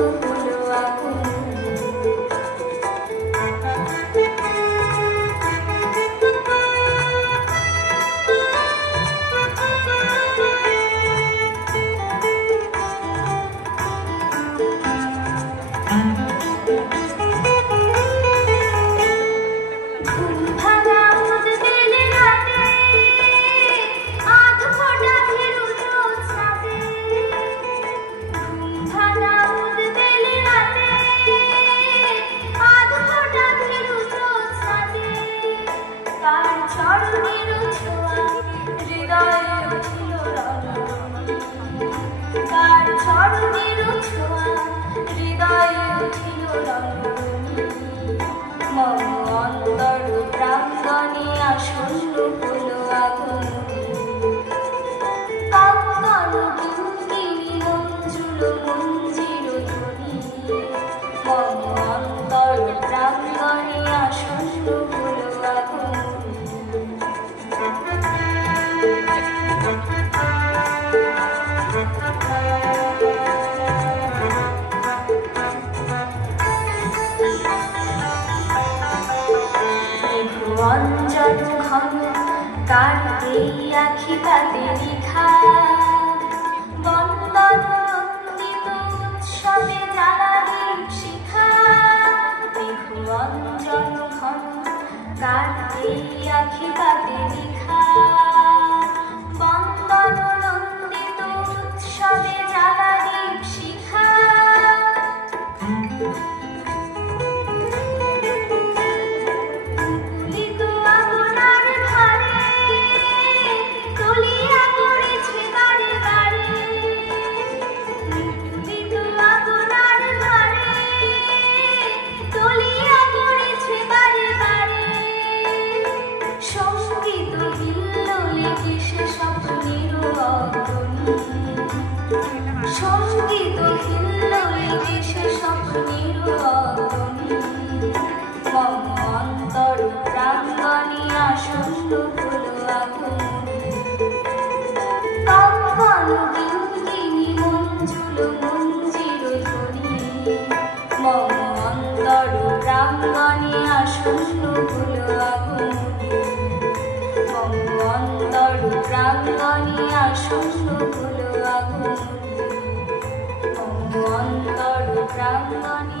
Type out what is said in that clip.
হলো আগুন। অঞ্জন ঘন কাটে আখি পাতে লিখা বন্দন নন্দিত উৎসবে জ্বালা দীপ শিখা। দেখো অঞ্জন ঘন কাটে আখি পাতে লিখা বন্দন নন্দিত উৎসবে জ্বালা দীপ শিখা। সঙ্গীত হিল্লোলে দেশে স্বপ্নের অগ্নি মম অন্তর প্রাঙ্গণে আসন্ন হলো আগুন। কঙ্কন কিঙ্কিণী মঞ্জুল মঞ্জির ধ্বনি মম অন্তর প্রাঙ্গণে আসন্ন হলো আগুন। মম অন্তর প্রাঙ্গণে আসন্ন হলো আগুন। অন্তর প্রাঙ্গণে